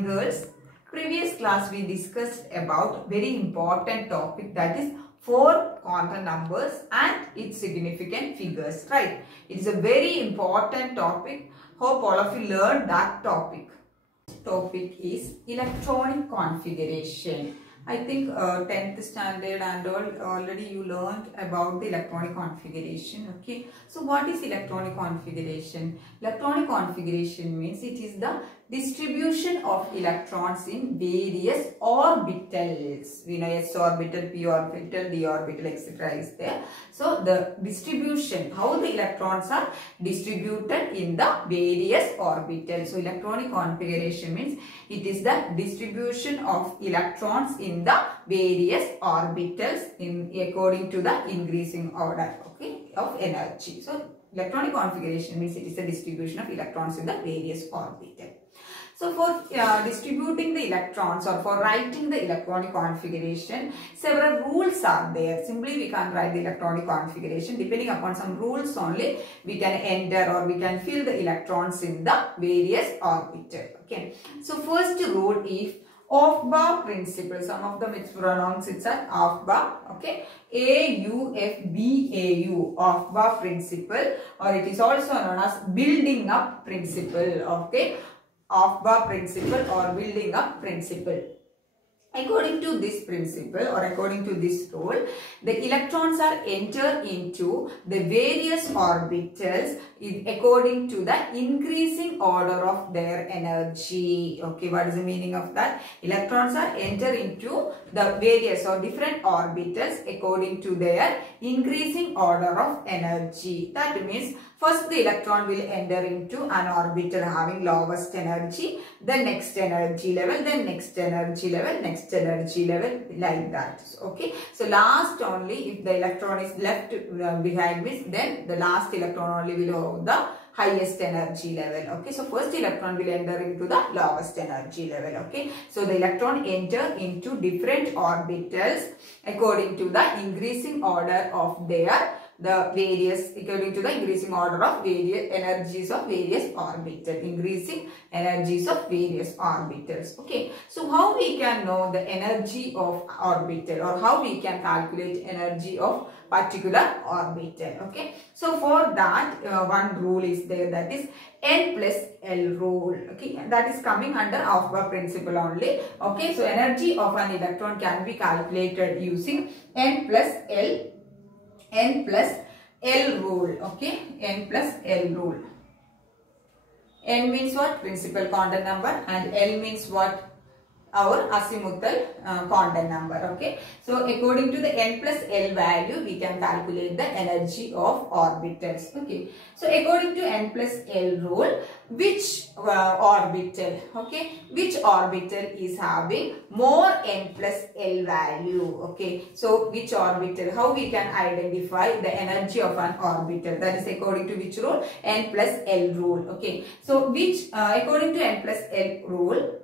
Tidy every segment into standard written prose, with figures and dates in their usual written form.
Girls, previous class we discussed about very important topic, that is 4 quantum numbers and its significant figures, right? It is a very important topic. Hope all of you learned that topic. Topic is electronic configuration. I think 10th standard and all already you learned about the electronic configuration. Okay, so what is electronic configuration? Electronic configuration means it is the distribution of electrons in various orbitals. We know s orbital, p orbital, d orbital, etc. is there. So the distribution, how the electrons are distributed in the various orbitals. So electronic configuration means it is the distribution of electrons in the various orbitals according to the increasing order, okay, of energy. So electronic configuration means it is the distribution of electrons in the various orbitals. So for distributing the electrons or for writing the electronic configuration, several rules are there. Simply we can't write the electronic configuration. Depending upon some rules only, we can enter or we can fill the electrons in the various orbitals. Okay. So first rule is Aufbau principle. Some of them it's pronounced it's an Aufbau. Okay. A-U-F-B-A-U. Aufbau principle, or it is also known as building up principle. Okay. Aufbau principle or building up principle. According to this principle or according to this rule, the electrons are entered into the various orbitals according to the increasing order of their energy. Okay, what is the meaning of that? Electrons are entered into the various or different orbitals according to their increasing order of energy. That means first the electron will enter into an orbital having lowest energy, then next energy level, then next energy level, next energy level, like that. Okay. So last only if the electron is left behind this, then the last electron only will have the highest energy level. Okay. So first electron will enter into the lowest energy level. Okay. So the electron enter into different orbitals according to the increasing order of their according to the increasing order of various energies of various orbitals, increasing energies of various orbitals. Okay, so how we can know the energy of orbital or how we can calculate energy of particular orbital? Okay, so for that one rule is there, that is N plus L rule. Okay, that is coming under Aufbau principle only. Okay, so energy of an electron can be calculated using N plus L rule. Okay, N plus L rule. N means what? Principal quantum number, and L means what? Our azimuthal quantum number. Okay, so according to the N plus L value, we can calculate the energy of orbitals. Okay, so according to N plus L rule, which orbital, okay, which orbital is having more N plus L value? Okay, so which orbital, how we can identify the energy of an orbital? That is according to which rule? N plus L rule. Okay, so which according to N plus L rule,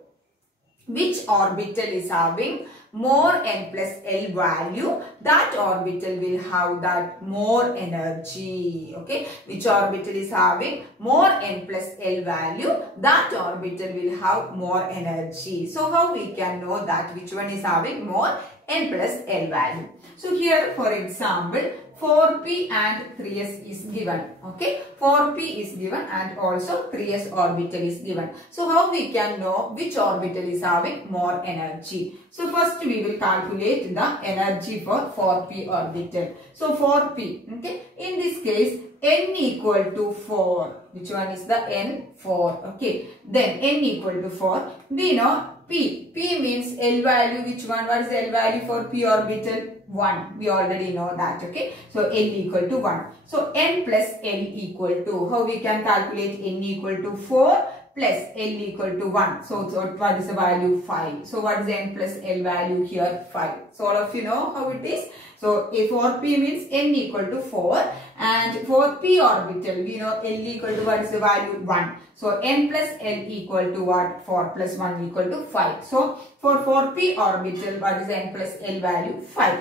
which orbital is having more N plus L value, that orbital will have that more energy. Okay, which orbital is having more N plus L value, that orbital will have more energy. So how we can know that which one is having more N plus L value? So here for example 4p and 3s is given. Okay, 4p is given and also 3s orbital is given. So how we can know which orbital is having more energy? So first we will calculate the energy for 4p orbital. So 4p, okay, in this case n equal to 4. Which one is the n? 4. Okay, then n equal to 4. We know p. P means L value. Which one? What is the L value for p orbital? 1. We already know that. Okay, so L equal to 1. So n plus L equal to, how we can calculate n equal to 4 plus L equal to 1. So what is the value? 5. So what is the n plus L value here? 5. So all of you know how it is. So a 4p means n equal to 4, and for p orbital we know L equal to what is the value? 1. So n plus L equal to what? 4 plus 1 equal to 5. So for 4p orbital, what is the n plus L value? 5.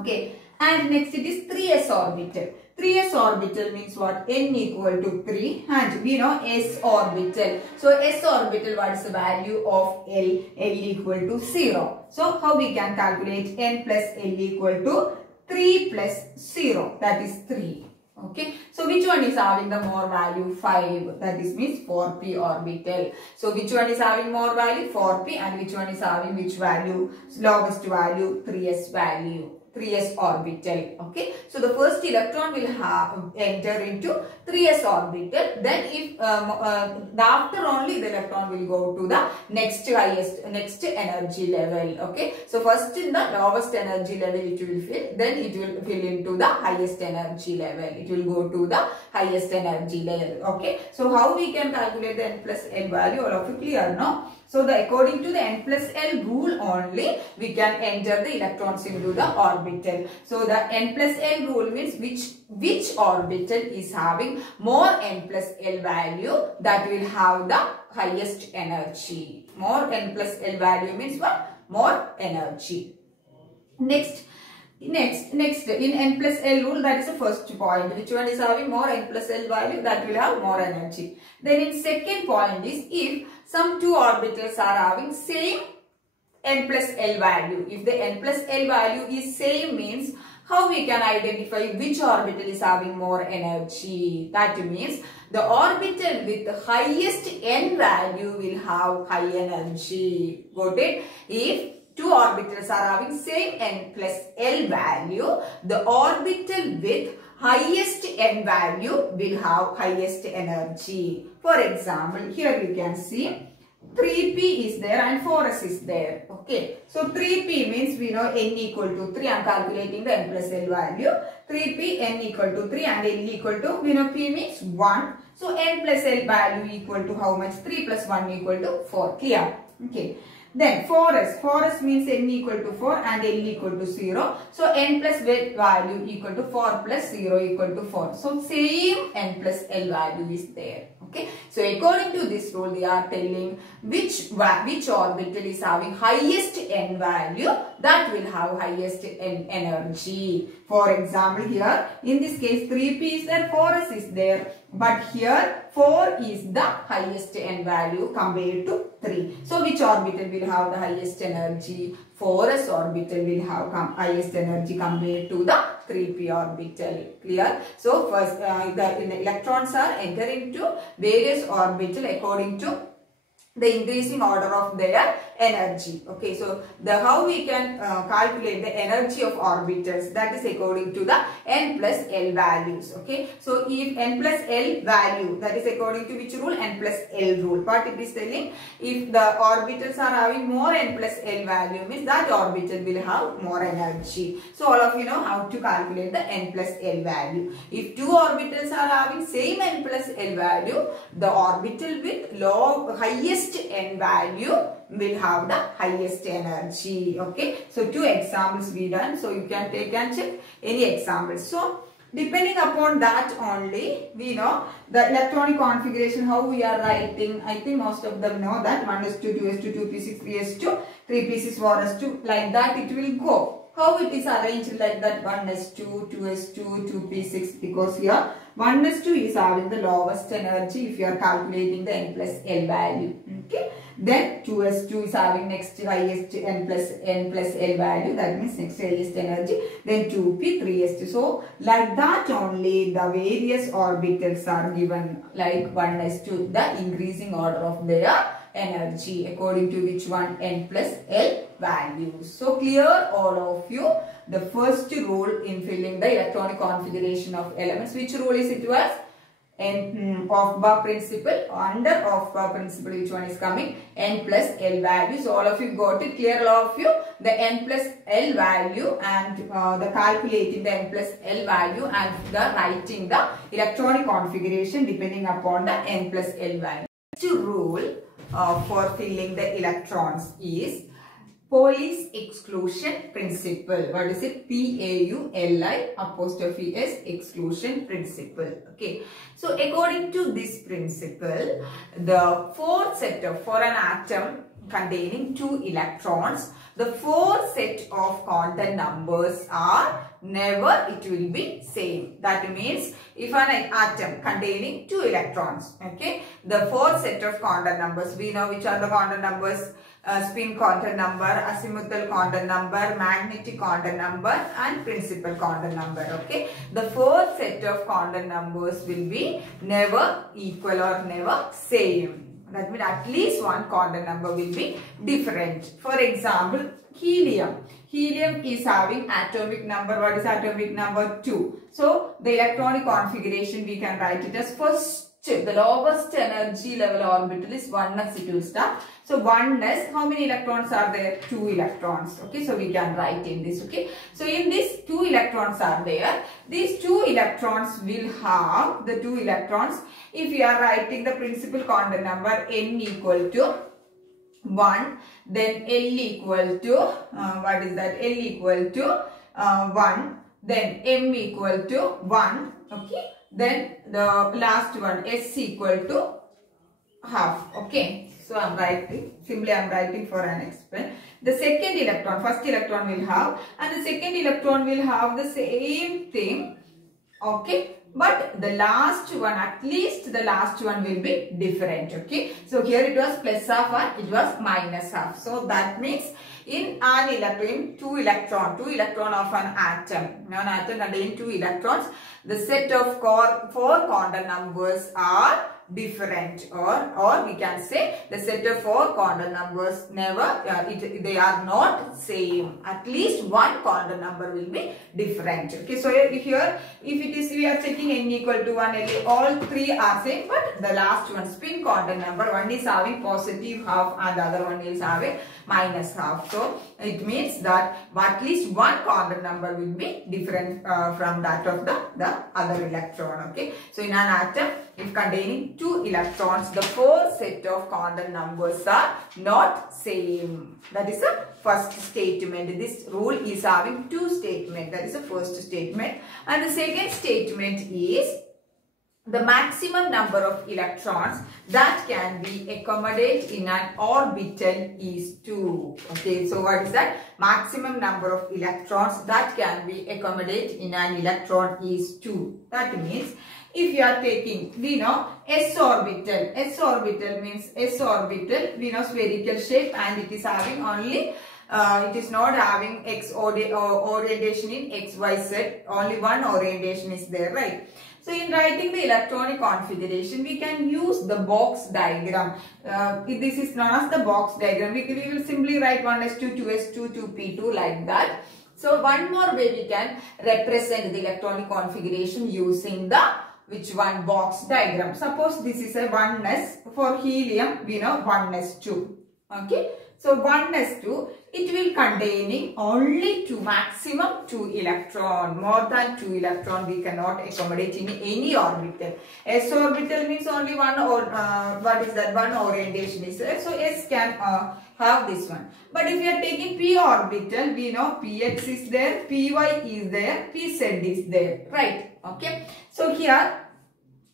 Okay, and next it is 3s orbital. 3s orbital means what? N equal to 3 and we know s orbital. So s orbital, what is the value of L? L equal to 0. So how we can calculate n plus L equal to 3 plus 0, that is 3. Okay, so which one is having the more value? 5. That is means 4p orbital. So which one is having more value? 4p, and which one is having which value? Lowest value, 3s value. 3s orbital. Okay, so the first electron will enter into 3s orbital. Then if after only the electron will go to the next energy level. Okay, so first in the lowest energy level it will fill, then it will fill into the highest energy level. It will go to the highest energy level. Okay, so how we can calculate the n plus L value? All of you clear now? So according to the n plus L rule only, we can enter the electrons into the orbital. So the n plus L rule means which orbital is having more n plus L value, that will have the highest energy. More n plus L value means what? More energy. Next in n plus L rule, that is the first point. Which one is having more n plus L value, that will have more energy. Then in second point is if some two orbitals are having same n plus L value. If the n plus L value is same means how we can identify which orbital is having more energy? That means the orbital with the highest n value will have high energy. Got it? If two orbitals are having same n plus L value, the orbital with highest n value will have highest energy. For example, here you can see 3p is there and 4s is there. Okay, so 3p means we know n equal to 3. I am calculating the n plus L value. 3p, n equal to 3 and L equal to, we know p means 1. So n plus L value equal to how much? 3 plus 1 equal to 4. Clear? Okay. Then 4s means n equal to 4 and L equal to 0. So n plus L value equal to 4 plus 0 equal to 4. So same n plus L value is there. Okay. So according to this rule, we are telling which orbital is having highest n value, that will have highest n energy. For example, here in this case 3p is there, 4s is there, but here 4 is the highest n value compared to 3. So which orbital will have the highest energy? 4s orbital will have highest energy compared to the 3p orbital. Clear? So first the electrons are entering into various orbital according to the increasing order of their energy. Okay, so how we can calculate the energy of orbitals, that is according to the n plus L values. Okay, so if n plus L value, that is according to which rule? N plus L rule. What it is telling, if the orbitals are having more n plus L value means that orbital will have more energy. So all of you know how to calculate the n plus L value. If two orbitals are having same n plus L value, the orbital with highest n value will have the highest energy. Okay, so two examples we done, so you can take and check any examples. So depending upon that only, we know the electronic configuration, how we are writing. I think most of them know that 1s2, 2s2, 2p6, 3s2, 3p6, 4s2, like that it will go. How it is arranged like that? 1s2, 2s2, 2p6, because here 1s2 is having the lowest energy if you are calculating the n plus L value. Okay, then 2s2 is having next highest n plus L value, that means next highest energy. Then 2p, 3s2. So like that only the various orbitals are given, like 1s2, the increasing order of their energy according to which one? N plus L values. So clear all of you? The first rule in filling the electronic configuration of elements, which rule is it was? Aufbau principle. Under Aufbau principle, which one is coming? N plus L value. So all of you got it? Clear all of you? The N plus L value and the calculating the N plus L value and the writing the electronic configuration depending upon the N plus L value. Next rule for filling the electrons is Pauli's exclusion principle. What is it? P-A-U-L-I apostrophe S exclusion principle. Okay. So according to this principle, the fourth sector for an atom, containing 2 electrons, the 4 set of quantum numbers are never, it will be same. That means if an atom containing 2 electrons, okay, the 4 set of quantum numbers, we know which are the quantum numbers: spin quantum number, azimuthal quantum number, magnetic quantum number and principal quantum number. Okay, the 4 set of quantum numbers will be never equal or never same. That means at least one quantum number will be different. For example, helium. Helium is having atomic number. What is atomic number? 2. So the electronic configuration we can write it as first. The lowest energy level orbital is 1s2 star. So 1s, how many electrons are there? 2 electrons. Okay, so we can write in this. Okay, so in this 2 electrons are there. These 2 electrons will have the 2 electrons. If we are writing the principal quantum number n equal to 1, then L equal to what is that? L equal to 1, then M equal to 1. Okay. Then the last one S equal to half. Okay, so I am writing, simply I am writing for an experiment. The second electron, first electron will have, and the second electron will have the same thing. Okay, but the last one, at least the last one will be different. Okay, so here it was plus half and it was minus half. So that means in an electron, 2 electron of an atom. Now an atom containing 2 electrons. The set of 4 quantum numbers are different, or we can say the set of 4 quantum numbers never, they are not same. At least one quantum number will be different. Okay, so here if it is, we are checking n equal to 1, all 3 are same, but the last one, spin quantum number, one is having positive half and the other one is having minus half. So it means that at least one quantum number will be different from that of the other electron. Okay, so in an atom, if containing 2 electrons, the 4 set of quantum numbers are not same. That is the first statement. This rule is having 2 statements. That is the first statement. And the second statement is the maximum number of electrons that can be accommodated in an orbital is 2. Okay, so what is that? Maximum number of electrons that can be accommodated in an electron is 2. That means if you are taking, we know s orbital. S orbital means s orbital, we know spherical shape, and it is having only it is not having x orientation in x, y, z. Only one orientation is there, right? So in writing the electronic configuration, we can use the box diagram. This is known as the box diagram. We will simply write 1s2, 2s2, 2p2 like that. So one more way we can represent the electronic configuration using the which one? Box diagram. Suppose this is a 1s. For helium, we know 1s2. Okay. So 1s2, it will containing only maximum 2 electron. More than 2 electron we cannot accommodate in any orbital. S orbital means only one, or what is that? One orientation is there. So S can have this one. But if we are taking p orbital, we know px is there, py is there, pz is there, right? Okay. So here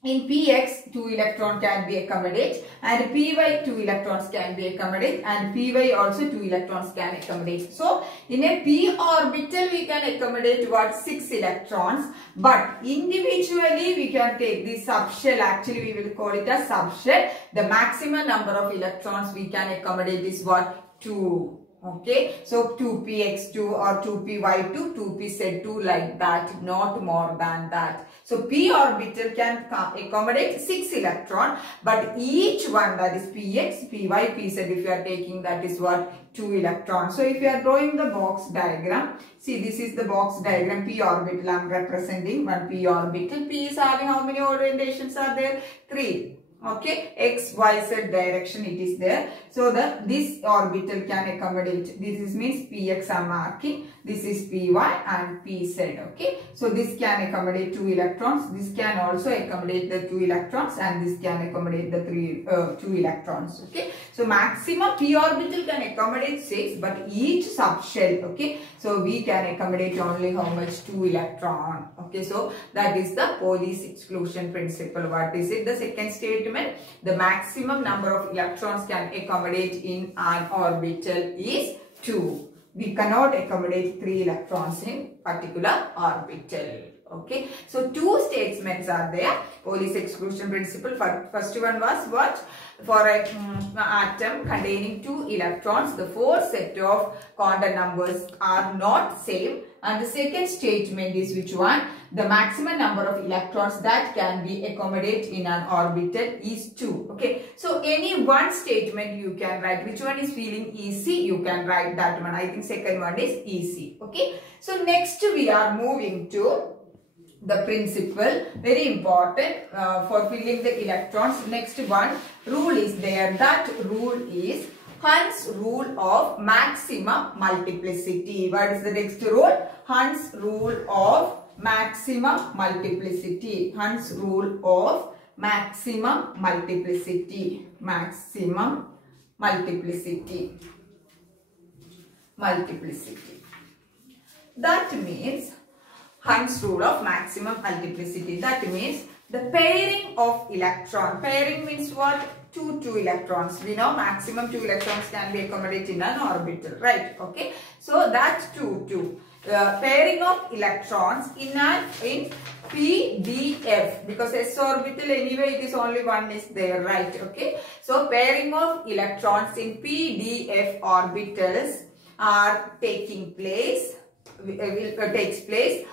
in px 2 electron can be accommodated, and py 2 electrons can be accommodated, and py also 2 electrons can accommodate. So in a p orbital we can accommodate what? 6 electrons, but individually we can take this subshell. Actually we will call it a subshell. The maximum number of electrons we can accommodate is what? 2. Okay, so 2px2 or 2py2, 2pz2 like that, not more than that. So p orbital can accommodate 6 electron, but each one, that is px, py, pz, if you are taking, that is what? 2 electrons. So if you are drawing the box diagram, see this is the box diagram. P orbital I am representing one p orbital. P is having how many orientations are there? 3. Okay, x, y, z direction it is there. So this orbital can accommodate, this means px I am marking, this is py and pz. Okay, so this can accommodate 2 electrons, this can also accommodate the 2 electrons, and this can accommodate the 2 electrons. Okay, so maximum p orbital can accommodate 6, but each subshell, okay, so we can accommodate only how much? 2 electron. Okay, so that is the Pauli's exclusion principle. What is it? The second statement. experiment, the maximum number of electrons can accommodate in an orbital is 2. We cannot accommodate 3 electrons in particular orbital. Okay, so 2 statements are there. Pauli's exclusion principle. First one was what? For an atom containing 2 electrons, the 4 set of quantum numbers are not same. And the second statement is which one? The maximum number of electrons that can be accommodated in an orbital is 2. Okay, so any one statement you can write. Which one is feeling easy? You can write that one. I think second one is easy. Okay, so next we are moving to the principle, very important for filling the electrons. Next one rule is there. That rule is Hund's rule of maximum multiplicity. What is the next rule? Hund's rule of maximum multiplicity. Hund's rule of maximum multiplicity. Maximum multiplicity. Multiplicity. That means Hund's rule of maximum multiplicity. That means the pairing of electron. Pairing means what? 2 electrons. We know maximum 2 electrons can be accommodated in an orbital, right? Okay. So that's 2. Pairing of electrons in PDF, because s orbital anyway it is only one is there, right? Okay. So pairing of electrons in PDF orbitals are taking place. Takes place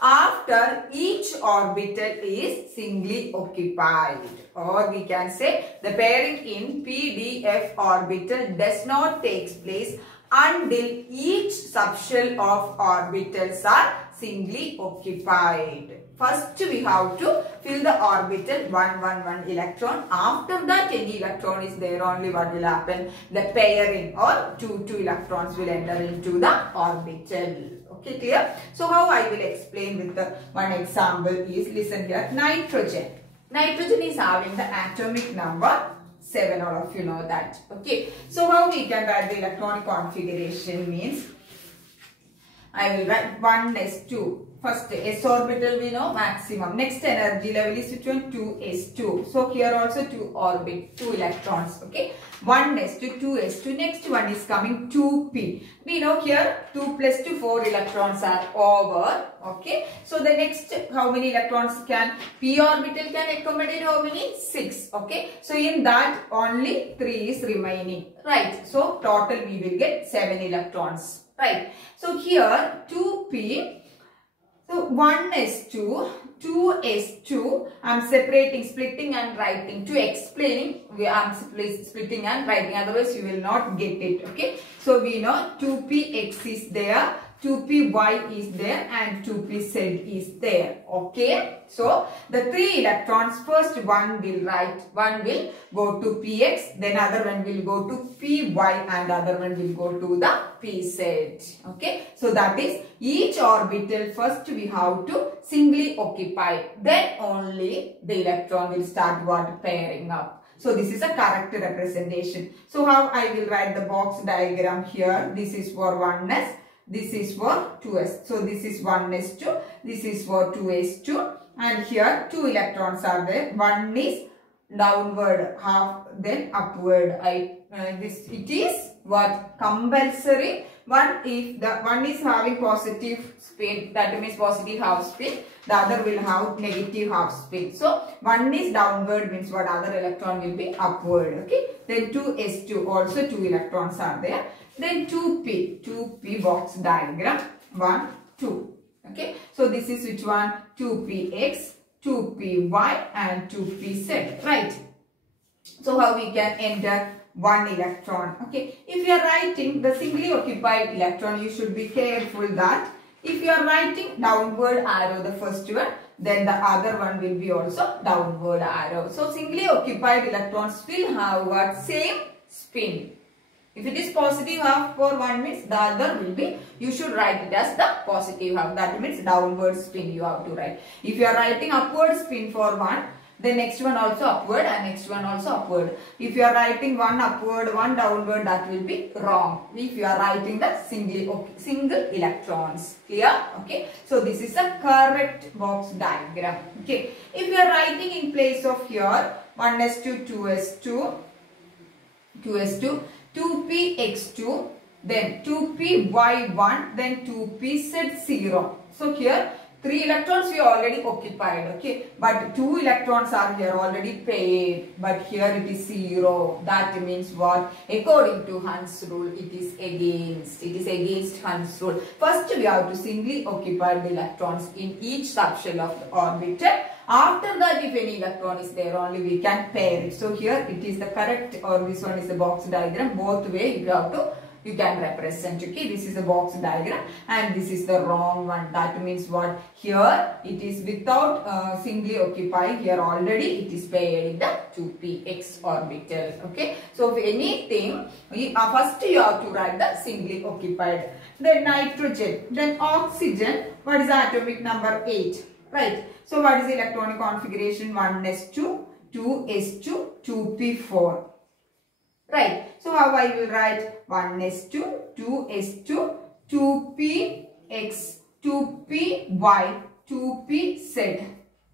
after each orbital is singly occupied, or we can say the pairing in PDF orbital does not take place until each subshell of orbitals are singly occupied. First we have to fill the orbital 1 electron. After that any electron is there, only what will happen? The pairing or 2 electrons will enter into the orbital. Okay, clear? So how I will explain with the one example is, listen here, nitrogen. Nitrogen is having the atomic number 7, all of you know that. Okay, so how we can write the electronic configuration means, I will write 1s2. First s orbital we know maximum. Next energy level is which one? 2s2. So here also 2 electrons. Okay, 1s2, 2s2. Next one is coming 2p. We know here 2 plus 2, 4 electrons are over. Okay, so the next, how many electrons can p orbital can accommodate? How many? 6. Okay, so in that only 3 is remaining, right? So total we will get 7 electrons, right? So here 2p. So 1s2, 2s2, I am separating, splitting and writing. To explaining, I am splitting and writing, otherwise you will not get it. Okay, so we know 2px is there, 2py is there and 2pz is there. Okay, so the 3 electrons, first one will go to px, then other one will go to py and other one will go to the pz. Okay, so that is each orbital first we have to singly occupy, then only the electron will start what? Pairing up. So this is a correct representation. So how I will write the box diagram here? This is for 1s. This is for 2s. So this is 1s2. This is for 2s2. And here 2 electrons are there. One is downward half, then upward. It is what? Compulsory. One, if the one is having positive spin, that means positive half spin. The other will have negative half spin. So one is downward means what? Other electron will be upward. Okay. Then 2s2 also 2 electrons are there. Then 2p box diagram 1, 2. Okay, so this is which one? 2px, 2py and 2pz, right? So how we can enter 1 electron? Okay, if you are writing the singly occupied electron, you should be careful that if you are writing downward arrow, the first one, then the other one will be also downward arrow. So singly occupied electrons will have what? Same spin. If it is positive half for one means the other will be, you should write it as the positive half. That means downward spin you have to write. If you are writing upward spin for one, the next one also upward and next one also upward. If you are writing one upward, one downward, that will be wrong. If you are writing the single electrons. Clear? Okay. So this is a correct box diagram. Okay. If you are writing in place of here 1s2, 2s2, 2s2, 2px2, then 2py1, then 2pz0. So here 3 electrons we already occupied, okay, but 2 electrons are here already paired, but here it is 0. That means what? According to Hund's rule, it is against Hund's rule. First we have to singly occupy the electrons in each subshell of the orbital. After that, if any electron is there, only we can pair it. So here it is the correct, or this one is the box diagram. Both way you can represent, okay. This is a box diagram and this is the wrong one. That means what? Here it is without singly occupying. Here already it is paired in the 2px orbital, okay. So if anything, first you have to write the singly occupied. Then nitrogen, then oxygen. What is the atomic number? 8, right. So what is the electronic configuration? 1s2, 2s2, 2p4. Right. So how I will write? 1s2, 2s2, 2px, 2py, 2pz.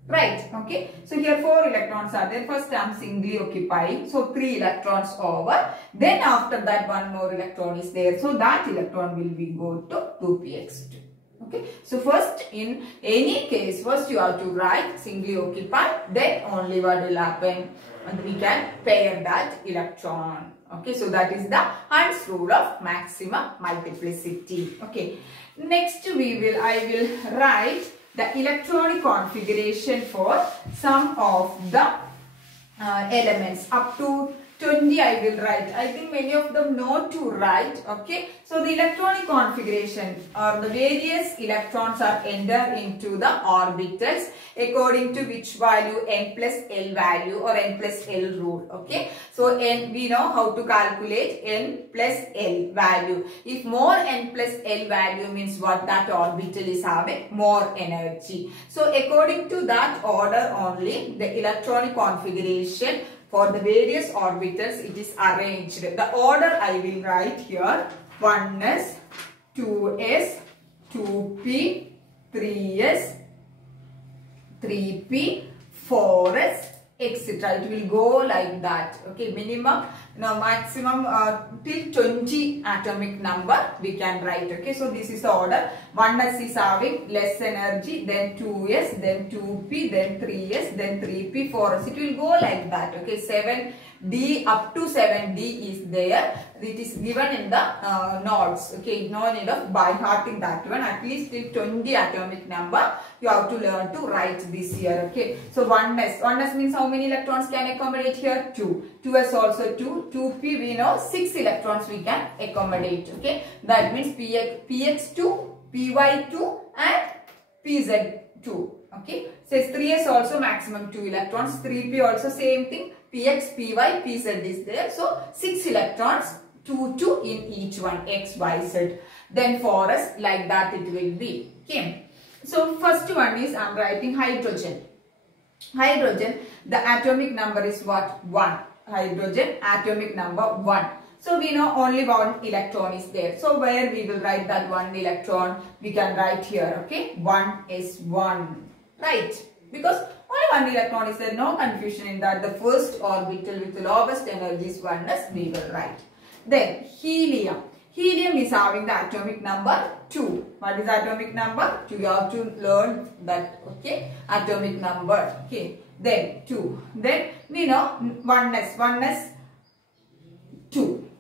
Right. Okay. So here 4 electrons are there. First I am singly occupying. So 3 electrons over. Then after that 1 more electron is there. So that electron will be go to 2px2. Okay. So first in any case, first you have to write singly occupied. Then only what will happen? And we can pair that electron. Okay, so that is the Hund's rule of maximum multiplicity. Okay, next I will write the electronic configuration for some of the elements. Up to 20 I will write. I think many of them know to write. Okay, so the electronic configuration or the various electrons are entered into the orbitals according to which value, n plus L value or n plus L rule. Okay, so n, we know how to calculate n plus L value. If more n plus L value means what? That orbital is having more energy. So according to that order only, the electronic configuration for the various orbitals it is arranged. The order I will write here: 1s, 2s, 2p, 3s, 3p, 4s, etc. It will go like that. Okay, minimum, no, maximum till 20 atomic number we can write. Okay, so this is the order. 1s is having less energy, then 2s, then 2p, then 3s, then 3p, 4s. It will go like that. Okay, 7d up to 7d is there. It is given in the notes. Okay, no need of by hearting that one. At least till 20 atomic number you have to learn to write this here. Okay, so 1s means how many electrons can accommodate here? 2. 2s also 2. 2p we know 6 electrons we can accommodate. Okay, that means px2, py2 and pz2. Okay, says 3s also maximum 2 electrons. 3p also same thing. Px, py, pz is there. So 6 electrons, 2 in each one, x, y, z. Then 4s like that it will be. Okay, so first one is I am writing hydrogen. Hydrogen, the atomic number is what? 1. Hydrogen atomic number 1. So we know only 1 electron is there. So where we will write that 1 electron? We can write here. Okay, 1 is 1. Right? Because only 1 electron is there. No confusion in that. The first orbital with the lowest energy is 1s. We will write. Then helium. Helium is having the atomic number 2. What is the atomic number? 2. You have to learn that. Okay, atomic number. Okay. Then 2. Then we know 1s 2.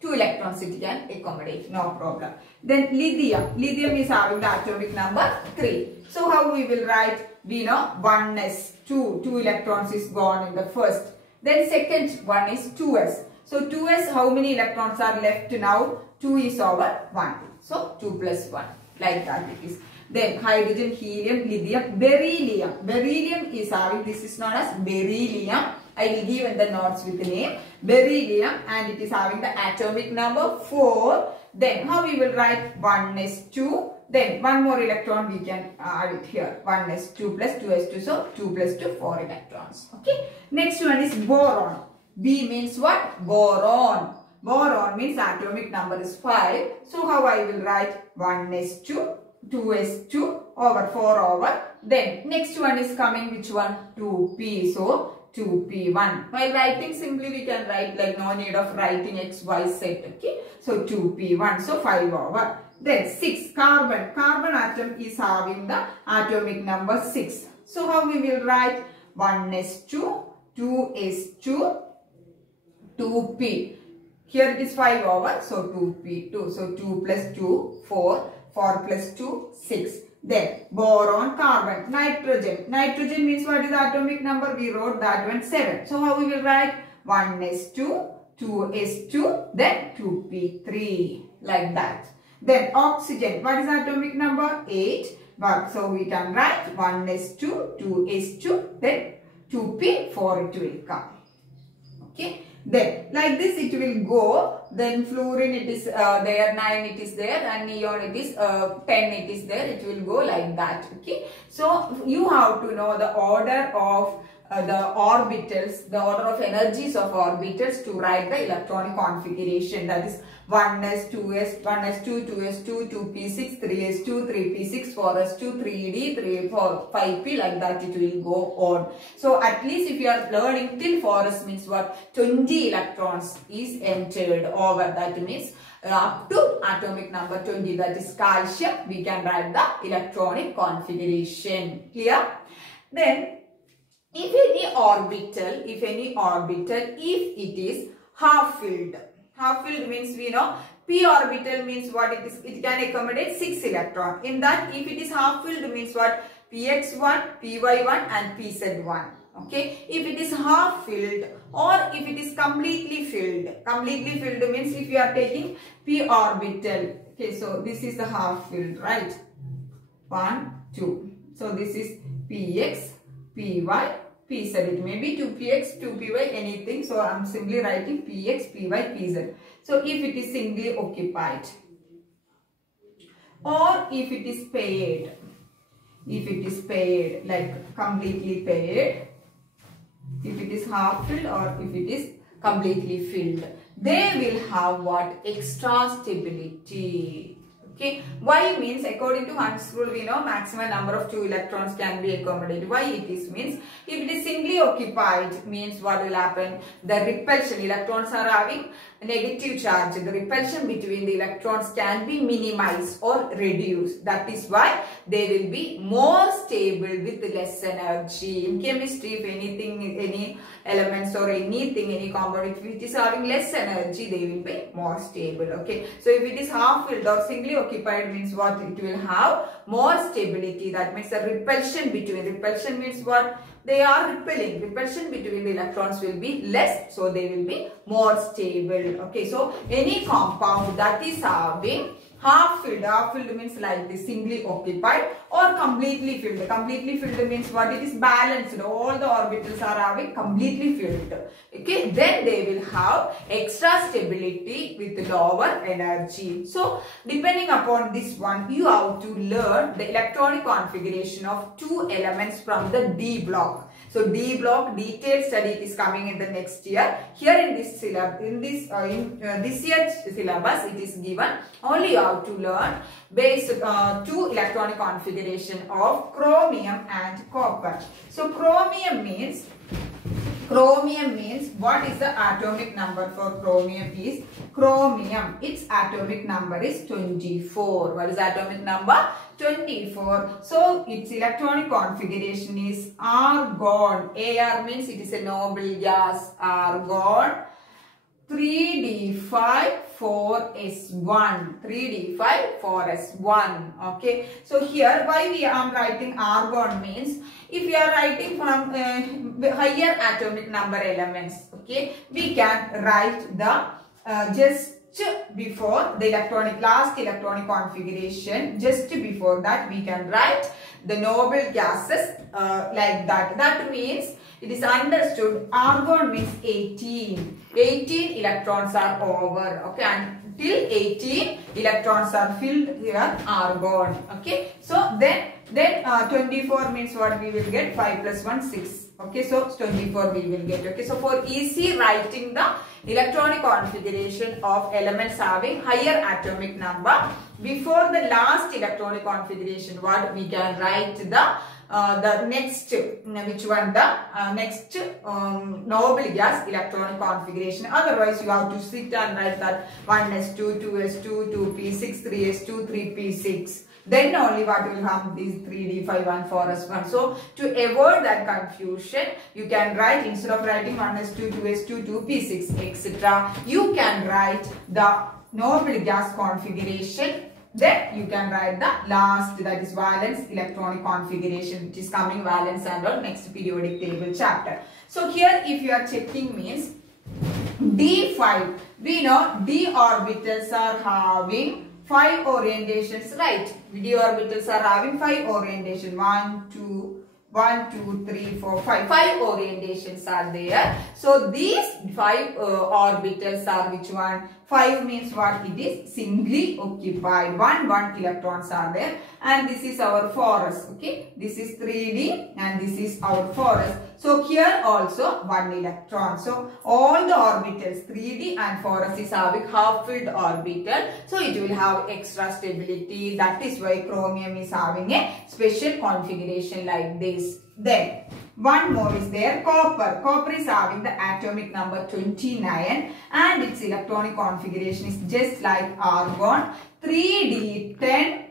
2 electrons it can accommodate, no problem. Then lithium. Lithium is having the atomic number 3. So how we will write? We know 1s 2. 2 electrons is gone in the first. Then second one is 2s. So 2s, how many electrons are left now? 2 is over 1. So 2 plus 1. Like that it is. Then hydrogen, helium, lithium, beryllium. Beryllium is having, this is known as beryllium. I will give in the notes with the name. Beryllium, and it is having the atomic number 4. Then how we will write? 1s2. Then one more electron we can add it here. 1s2 plus 2s2. So 2 plus 2, 4 electrons. Okay. Next one is boron. B means what? Boron. Boron means atomic number is 5. So how I will write? 1s2, 2s2 over 4 over. Then next one is coming which one? 2p. So 2p1. While writing simply we can write like no need of writing x, y, z. Okay. So 2p1. So 5 over. Then 6. Carbon. Carbon atom is having the atomic number 6. So how we will write? 1s2, 2s2, 2p. Here it is 5 over. So 2p2. So 2 plus 2, 4. 4 plus 2, 6. Then boron, carbon, nitrogen. Nitrogen means what is the atomic number? We wrote that one 7. So how we will write? 1s2, 2s2, then 2p3. Like that. Then oxygen. What is the atomic number? 8. But so we can write 1s2, 2s2, then 2p4 it will come. Okay. Then like this it will go. Then fluorine it is there, 9 it is there, and neon it is 10 it is there. It will go like that. Okay. So you have to know the order of the orbitals, the order of energies of orbitals to write the electronic configuration. That is 1s, 2s, 1s2, 2s2, 2p6, 3s2, 3p6, 4s2, 3d, 3, 4, 5p, like that it will go on. So at least if you are learning till 4s means what? 20 electrons is entered over. That means up to atomic number 20, that is calcium, we can write the electronic configuration. Clear? Then if any orbital, if it is half filled. Half filled means we know p orbital means what it is. It can accommodate 6 electrons. In that, if it is half filled means what? px1, py1 and pz1. Okay. If it is half filled or if it is completely filled. Completely filled means if you are taking p orbital. Okay. So this is the half filled, right? 1, 2. So this is px, py, pz. It may be 2px, 2py, anything. So I am simply writing px, py, pz. So if it is singly occupied or if it is paired, like completely paired, if it is half filled or if it is completely filled, they will have what? Extra stability. Okay. Why means according to Hund's rule we know maximum number of 2 electrons can be accommodated. Why it is means if it is singly occupied means what will happen? The repulsion, electrons are having negative charge. The repulsion between the electrons can be minimized or reduced. That is why they will be more stable with less energy. In chemistry, if anything, any elements or anything, any compound, if it is having less energy, they will be more stable. Okay. So if it is half filled or singly occupied means what? It will have more stability. That means the repulsion means what? They are repelling. Repulsion between the electrons will be less, so they will be more stable. Okay, so any compound that is having half filled means like this, singly occupied or completely filled. Completely filled means what? It is balanced. All the orbitals are having completely filled. Okay, then they will have extra stability with lower energy. So depending upon this one, you have to learn the electronic configuration of 2 elements from the D block. So D block detailed study is coming in the next year. Here in this syllabus, this year's syllabus, it is given only you have to learn basic 2 electronic configuration of chromium and copper. So chromium means what is the atomic number for chromium is chromium. Its atomic number is 24. What is atomic number? 24. So its electronic configuration is argon. Ar means it is a noble gas. Argon 3d5 4s1. 3d5 4s1. Okay. So here why I am writing argon means if we are writing from higher atomic number elements, okay, we can write the just before the last electronic configuration, just before that we can write the noble gases like that. That means it is understood argon means 18. 18 electrons are over. Okay, until 18 electrons are filled here argon. Okay, so then 24 means what we will get? 5 plus 1 6. Okay, so 24 we will get. Okay, so for easy writing the electronic configuration of elements having higher atomic number, before the last electronic configuration, what we can write the the next, which one, the next noble gas electronic configuration. Otherwise, you have to sit and write that 1s2, 2s2, 2p6, 3s2, 3p6. Then only what will come these 3d5 and 4s1. So to avoid that confusion, you can write, instead of writing 1s2, 2s2, 2p6, etc., you can write the noble gas configuration. Then you can write the last, that is valence electronic configuration, which is coming valence and all next periodic table chapter. So here if you are checking means D5, we know D orbitals are having 5 orientations, right? D orbitals are having 5 orientation. 1, 2, 3, 4, 5. 5 orientations are there. So these 5 orbitals are which one? 5 means what? It is singly occupied. 1 electrons are there. And this is our 4s. Okay. This is 3D and this is our 4s. So here also 1 electron. So all the orbitals 3D and 4s is having half filled orbital. So it will have extra stability. That is why chromium is having a special configuration like this. Then one more is there, copper. Copper is having the atomic number 29 and its electronic configuration is just like argon, 3d10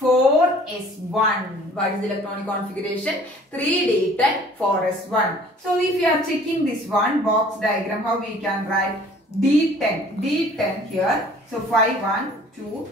4s1. What is the electronic configuration? 3d10 4s1. So if you are checking this one box diagram, how we can write d10 here. So 5 1 2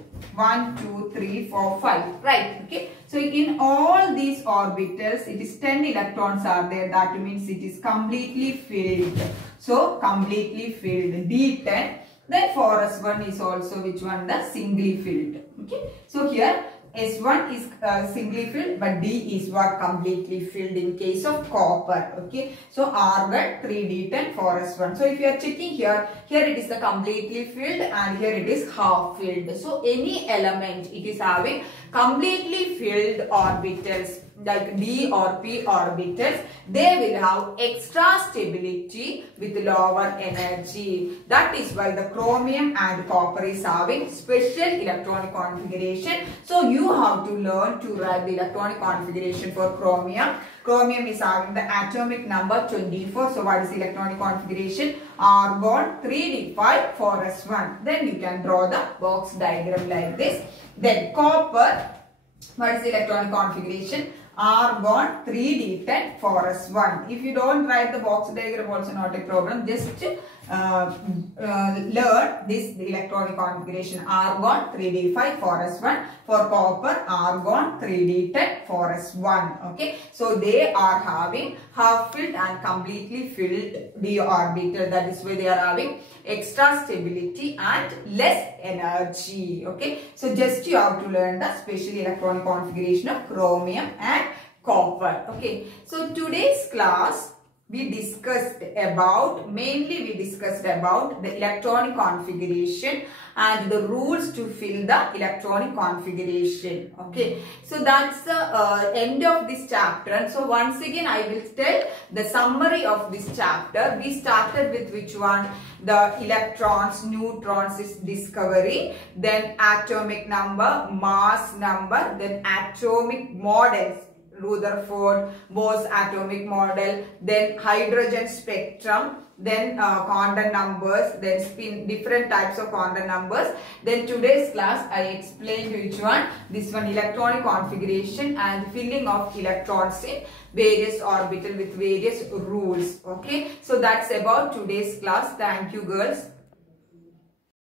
3 4 5, right? Okay, so in all these orbitals it is 10 electrons are there. That means it is completely filled. So completely filled, d10. Then 4s1 is also which one? The singly filled. Okay, so here S1 is singly filled, but D is what? Completely filled in case of copper. Okay, so argon 3d10 4s1. So if you are checking here it is the completely filled and here it is half filled. So any element it is having completely filled orbitals like D or P orbitals, they will have extra stability with lower energy. That is why the chromium and copper is having special electronic configuration. So you have to learn to write the electronic configuration for chromium. Chromium is having the atomic number 24. So what is the electronic configuration? Argon 3d5 4s1. Then you can draw the box diagram like this. Then copper, what is the electronic configuration? Argon 3d10 4s1. If you don't write the box diagram, also not a problem. Just learn this electronic configuration. Argon 3d5 4s1. For copper, argon 3d10 4s1. Okay, so they are having half filled and completely filled d orbital. That is why they are having extra stability and less energy. Okay, so just you have to learn the special electronic configuration of chromium and copper. Okay, so today's class we discussed about the electronic configuration and the rules to fill the electronic configuration. Okay, so that's the end of this chapter. And so once again I will tell the summary of this chapter. We started with which one? The electrons, neutrons is discovery, then atomic number, mass number, then atomic models, Rutherford, Bose atomic model, then hydrogen spectrum, then quantum numbers, then spin, different types of quantum numbers. Then today's class I explained which one? This one, electronic configuration and filling of electrons in various orbital with various rules. Okay, so that's about today's class. Thank you girls.